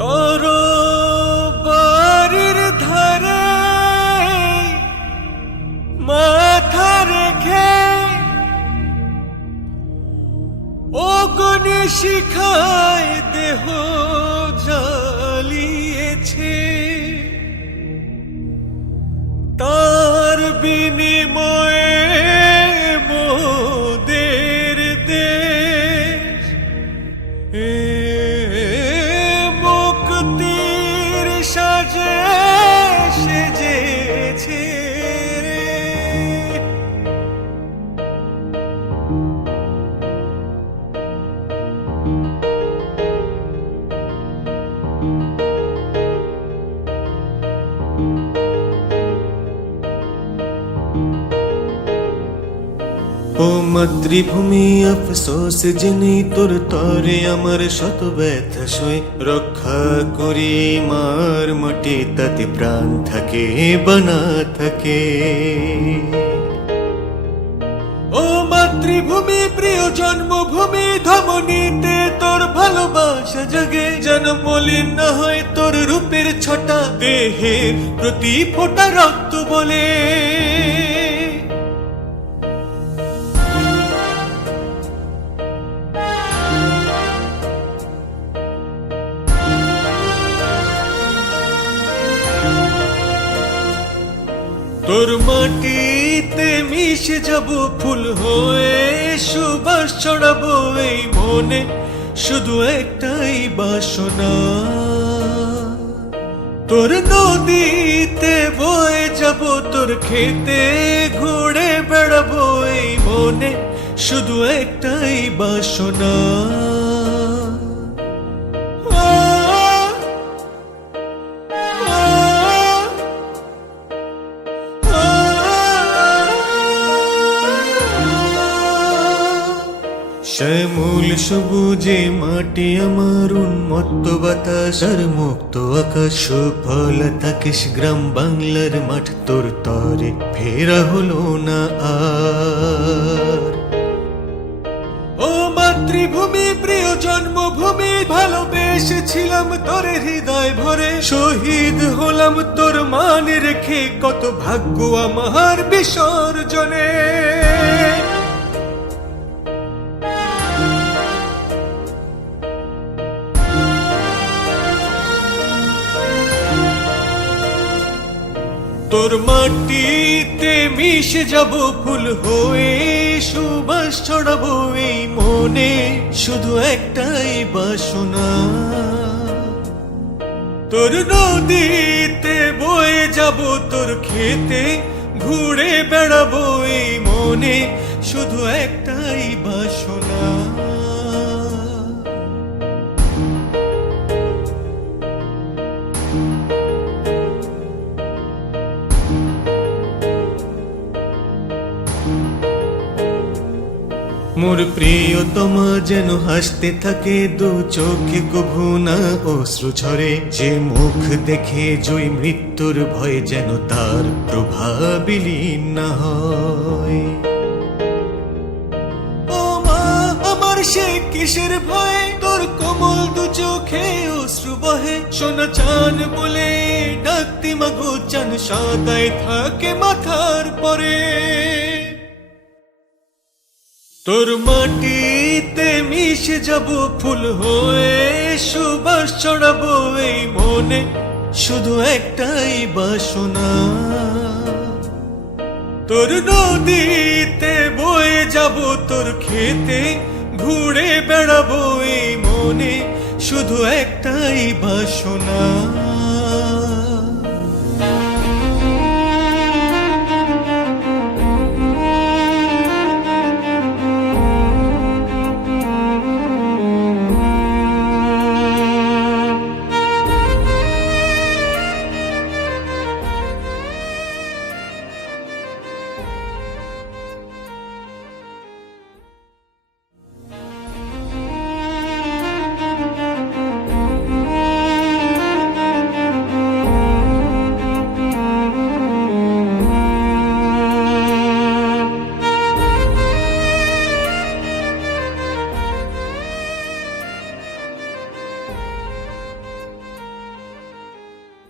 তোর বাড়ির ধারে মাথা রেখে অগ্নি শিখায় দেহ জ্বালিয়েছে, তার বিনিময়ে মোদের দেশ মুক্তির সাজে সেজেছে রে। ও মাতৃভূমি আফসোস জেনে তোর তরে আমার শত ব্যথা সয়ে, রক্ষা করি মার মাটি তাতে প্রাণ থাকে বানা থাকে। ও মাতৃভূমি প্রিয় জন্মভূমি, ধমনীতে তোর ভালোবাসা জাগে, যেন মলিন না হয় তোর রূপের ছটা, দেহের প্রতি ফোঁটা রক্ত বলে। তোর মাটিতে মিশে যাব ফুল হয়ে, সুবাস ছড়াবো এই মনে, শুধু একটাই বাসনা। তোর নদীতে বয়ে যাব তোর খেতে, ঘুরে বেড়াবো এই মনে, শুধু একটাই বাসনা। শ্যামল সবুজে মাটি আমার, উন্মত্ত বাতাস আর মুক্ত আকাশ, সুফল থাকিস গ্রাম বাংলার মাঠ, তোর তরে ফেরা হলো না আর। ও মাতৃভূমি প্রিয় জন্মভূমি, ভালোবেসেছিলাম তোরে হৃদয় ভরে, শহীদ হলাম তোর মান রেখে, কত ভাগ্য আমার বিসর্জনে। তোর মাটিতে মিশে যাব ফুল হয়ে, সুবাস ছড়াবো এই মনে, শুধু একটাই বাসনা। তোর নদীতে বয়ে যাব তোর খেতে, ঘুরে বেড়াবো এই মনে, শুধু একটাই বাসনা। মোর প্রিয়তমা যেন হাসতে থাকে, দু চোখে কভু না অশ্রু ঝরে, যে মুখ দেখে জয় মৃত্যুর ভয়, যেন তার প্রভাবিলীন না হয়। ও মা আমার সে কিসের ভয়, তোর কোমল দু চোখে অশ্রু বহে, সোনা চান বলে ডাকতি মাগো, চান সাদায় থাকে মাথার পরে। তোর মাটিতে মিশে যাব ফুল হয়ে, সুবাস ছড়াবো এই মনে, শুধু একটাই বাসনা। তোর নদীতে বয়ে যাব তোর খেতে, ঘুরে বেড়াবো এই মনে, শুধু একটাই বাসনা।